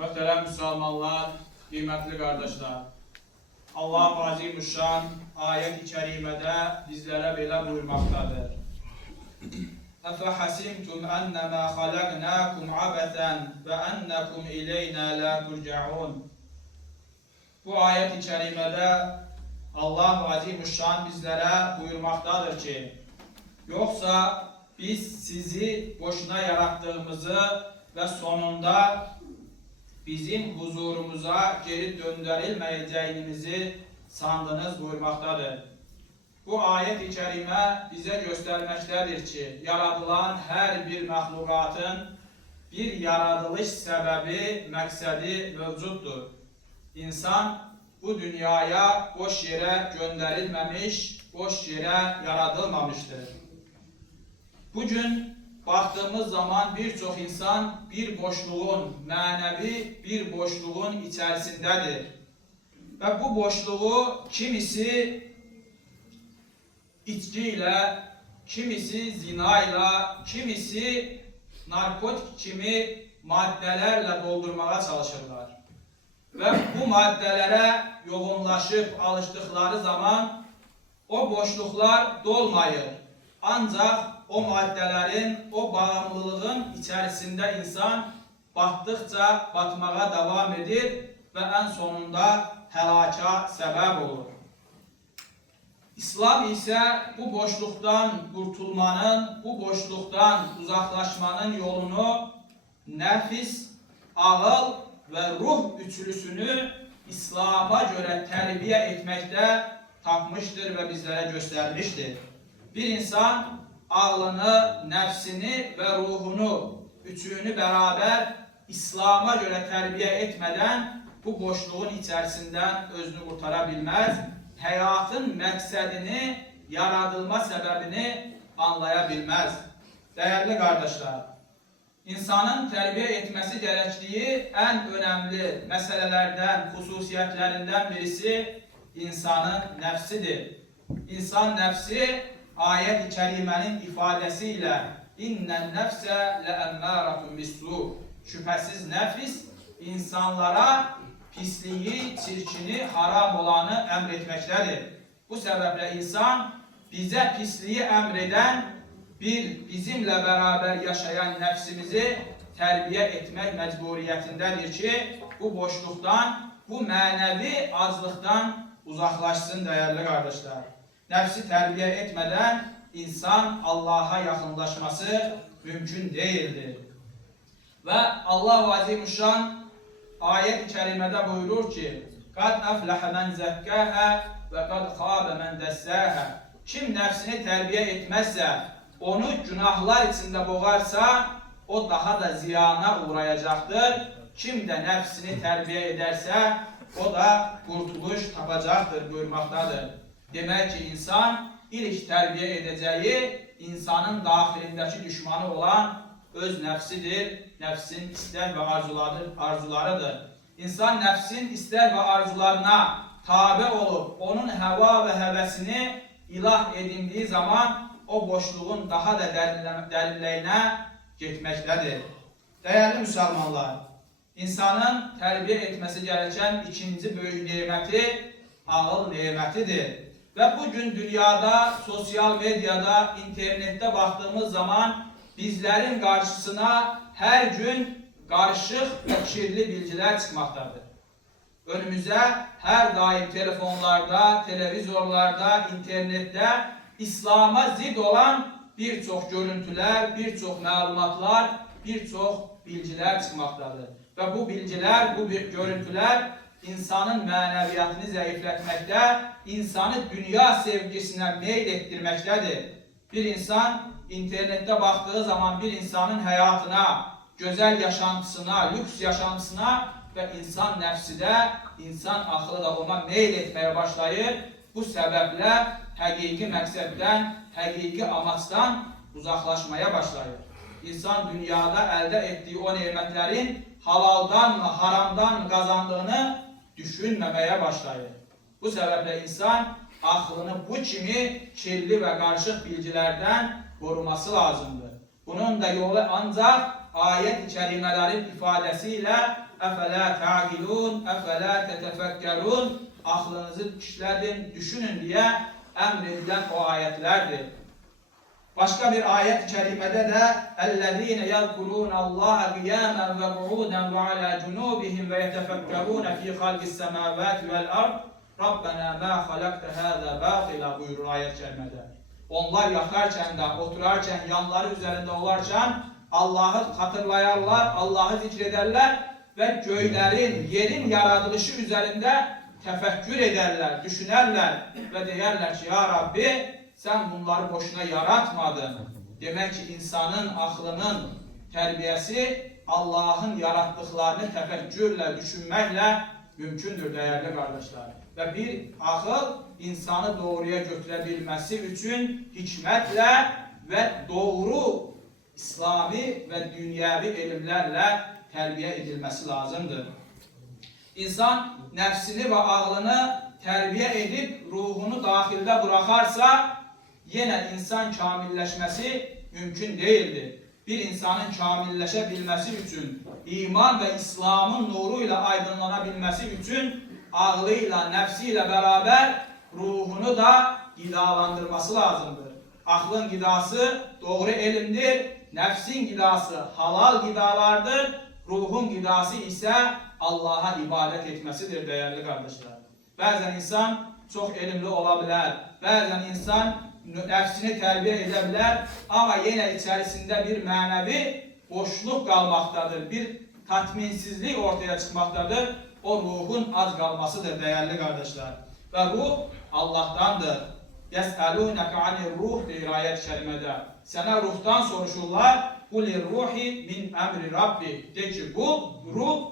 Möhtərəm müsəlmanlar, qiymətli qardaşlar, Allah-u Azimüşşan ayət-i kərimədə bizlərə belə buyurmaqdadır. Əfəhəsimtum ənəmə xaləqnəkum abətən və ənəkum ileynə lə turca'un. Bu ayət-i kərimədə Allah-u Azimüşşan bizlərə buyurmaqdadır ki, yoxsa biz sizi boşuna yaratdığımızı və sonunda bizim huzurumuza geri döndürülməyəcəyimizi sandınız buyurmaqdadır. Bu ayət-i kərimə bizə göstərməkdədir ki, yaradılan hər bir məxluqatın bir yaradılış səbəbi, məqsədi mövcuddur. İnsan bu dünyaya boş yerə göndərilməmiş, boş yerə yaradılmamışdır. Bugün baktığımız zaman birçok insan bir boşluğun, mənəvi bir boşluğun içerisindedir. Ve bu boşluğu kimisi içkiyle, kimisi zinayla, kimisi narkotik kimi maddelerle doldurmaya çalışırlar. Ve bu maddelere yoğunlaşıp alıştıkları zaman o boşluklar dolmayır. Ancak o maddelerin, o bağımlılığın içerisinde insan battıkça batmağa devam edir ve en sonunda helaka sebep olur. İslam ise bu boşluktan kurtulmanın, bu boşluktan uzaklaşmanın yolunu nefis, ağıl ve ruh üçlüsünü İslam'a göre terbiye etmekte takmıştır ve bizlere göstermiştir. Bir insan ağlını, nefsini ve ruhunu, üçünü beraber İslam'a göre terbiye etmeden bu boşluğun içerisinden özünü kurtarabilmez. Hayatın məqsədini, yaradılma sebebini anlayabilmez. Değerli kardeşler, insanın terbiye etmesi gerektiği en önemli meselelerden, hususiyetlerinden birisi insanın nefsidir. İnsan nefsi ayet-i kerimenin ifadesiyle innen nefse le'emmâratun bis-sû. Şüphesiz nefis insanlara pisliği, çirkini, haram olanı emretmektedir. Bu sebeple insan bize pisliği emreden bizimle beraber yaşayan nefsimizi terbiye etmek mecburiyetindedir ki bu boşluktan, bu manevi azlıktan uzaklaşsın değerli kardeşler. Nefsi terbiye etmeden insan Allah'a yakınlaşması mümkün değildir. Ve Allah-u Azimüşşan ayet-i kerimede buyurur ki قَدْ أَفْلَحَ مَنْ زَكَّاهَا وَقَدْ خَابَ مَنْ دَسَّاهَا. Kim nefsini terbiye etmezse, onu günahlar içinde boğarsa o daha da ziyana uğrayacaktır. Kim de nefsini terbiye ederse o da kurtuluş tapacaktır buyurmaktadır. Demek ki insan ilk terbiye edeceği insanın dahilindeki düşmanı olan öz nefsidir. Nefsin ister ve arzularıdır. İnsan nefsin ister ve arzularına tabi olup onun heva ve hevesini ilah edindiği zaman o boşluğun daha da derinliğine gitmektedir. Değerli Müslümanlar, insanın terbiye etmesi gereken ikinci büyük nimeti ağıl nimetidir. Ve bugün dünyada, sosyal medyada, internette baktığımız zaman bizlerin karşısına her gün karışık ve kirli bilgiler çıkmaktadır. Önümüze her daim telefonlarda, televizyonlarda, internette İslam'a zid olan birçok görüntüler, birçok malumatlar, birçok bilgiler çıkmaktadır. Ve bu bilgiler, bu görüntüler insanın mənəviyyatını zayıflatmakta, insanı dünya sevgisine meylettirmektedir. Bir insan internette baktığı zaman bir insanın hayatına, güzel yaşantısına, lüks yaşantısına ve insan nefsi de, insan aklı da ona meyletmeye başlayır. Bu sebeple hakiki məqsəddən, hakiki amaçdan uzaklaşmaya başlayır. İnsan dünyada elde ettiği o nimetlerin halaldan mı, haramdan mı kazandığını düşünmemeye başlayır. Bu sebeple insan aklını bu kimi kirli ve karışık bilgilerden koruması lazımdır. Bunun da yolu ancak ayet-i kerimelerin ifadesiyle efela ta'qilun, efela tetefekkerun. Aklınızı işledin, düşünün diye emredilen o ayetlerdir. Başka bir ayet-i kerimede de اَلَّذ۪ينَ يَذْكُرُونَ اللّٰهَ قِيَامًا وَقُعُودًا وَعَلَى جُنُوبِهِمْ وَيَتَفَكَّرُونَ ف۪ي خَلْقِ السَّمَاوَاتِ وَالْأَرْضِ رَبَّنَا مَا خَلَقْتَ هَذَا بَاطِلًا buyurur ayet-i kerimede. Onlar yatarken de, oturarken, yanları üzerinde olarken Allah'ı hatırlayarlar, Allah'ı zikrederler ve göklerin, yerin yaratılışı üzerinde tefekkür ederler, düşünürler ve derler ki ya Rabbi sen bunları boşuna yaratmadın. Demek ki insanın aklının terbiyesi Allah'ın yarattıklarını tefekkürle, düşünmekle mümkündür değerli kardeşler. Ve bir akıl insanı doğruya götürebilmesi için hikmetle ve doğru İslami ve dünyevi ilimlerle terbiye edilmesi lazımdır. İnsan nefsini ve aklını terbiye edip ruhunu dahilde bırakarsa yine insan kamilleşmesi mümkün değildir. Bir insanın kamilleşebilmesi için, iman ve İslam'ın nuruyla aydınlanabilmesi için aklıyla, nefsiyle beraber ruhunu da gıdalandırması lazımdır. Aklın gıdası doğru ilimdir, nefsin gıdası halal gıdalardır, ruhun gıdası ise Allah'a ibadet etmesidir değerli kardeşler. Bazen insan çok ilimli olabilir, bazen insan nefsini terbiye edebilir ama yine içerisinde bir manevi boşluk kalmaktadır, bir tatminsizlik ortaya çıkmaktadır. O ruhun az kalmasıdır değerli kardeşler. Ve ruh Allah'tandır. يَسْأَلُونَكَ عَنِ الرُّحِ diyor ayet-i kerimede. Sana ruhtan soruşurlar. قُلِ الرُّحِ مِنْ اَمْرِ رَبِّ de ki bu ruh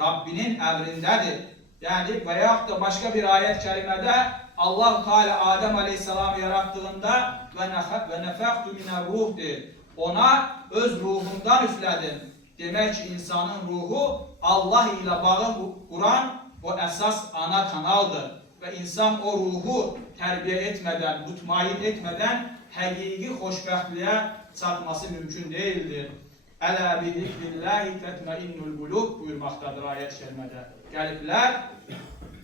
Rabbinin emrindedir. Yani veyahut da başka bir ayet-i kerimede Allah Teala Adem Aleyhisselam'ı yarattığında ve nefektu mine ruh der. Ona öz ruhumdan üfledim. Demek ki insanın ruhu Allah ile bağı kuran o esas ana kanaldır. Ve insan o ruhu terbiye etmeden, mutmain etmeden hakiki hoşbehtliğe çatması mümkün değildir. Ela bi zikrillahi tetmainnul kulub buyurmaktadır ayet-i kerimede. Kalpler,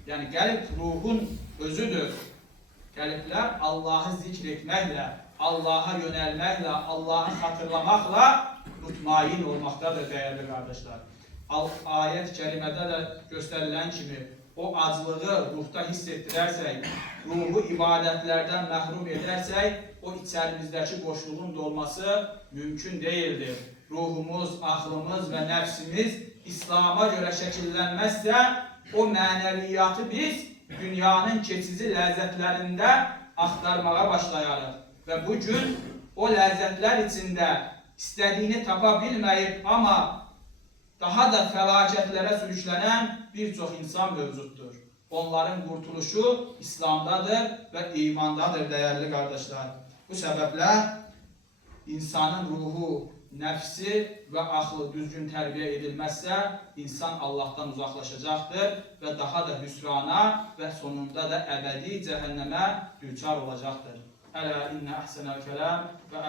yani kalp ruhun özüdür. Kalpler Allah'ı zikretmekle, Allah'a yönelmekle, Allah'ı hatırlamakla mutmain olmaktadır değerli kardeşler. Ayet-i kerimede de gösterilen gibi o acılığı ruhta hissettirersek, ruhu ibadetlerden mahrum edersek, o içerimizdeki boşluğun dolması mümkün değildir. Ruhumuz, aklımız ve nefsimiz İslam'a göre şekillenmezse o maneviyatı biz dünyanın keçici lezzetlerinde aktarmaya başlayalım. Ve bugün o lezzetler içinde istediğini tapabilmeyip ama daha da felaketlere sürüklenen birçok insan mevcuttur. Onların kurtuluşu İslam'dadır ve imandadır değerli kardeşler. Bu sebeple insanın ruhu, nefsi ve aklı düzgün terbiye edilmezse insan Allah'tan uzaklaşacaktır ve daha da hüsrana ve sonunda da ebedi cehenneme düçar olacaktır. Ela inne ahsenel kelam ve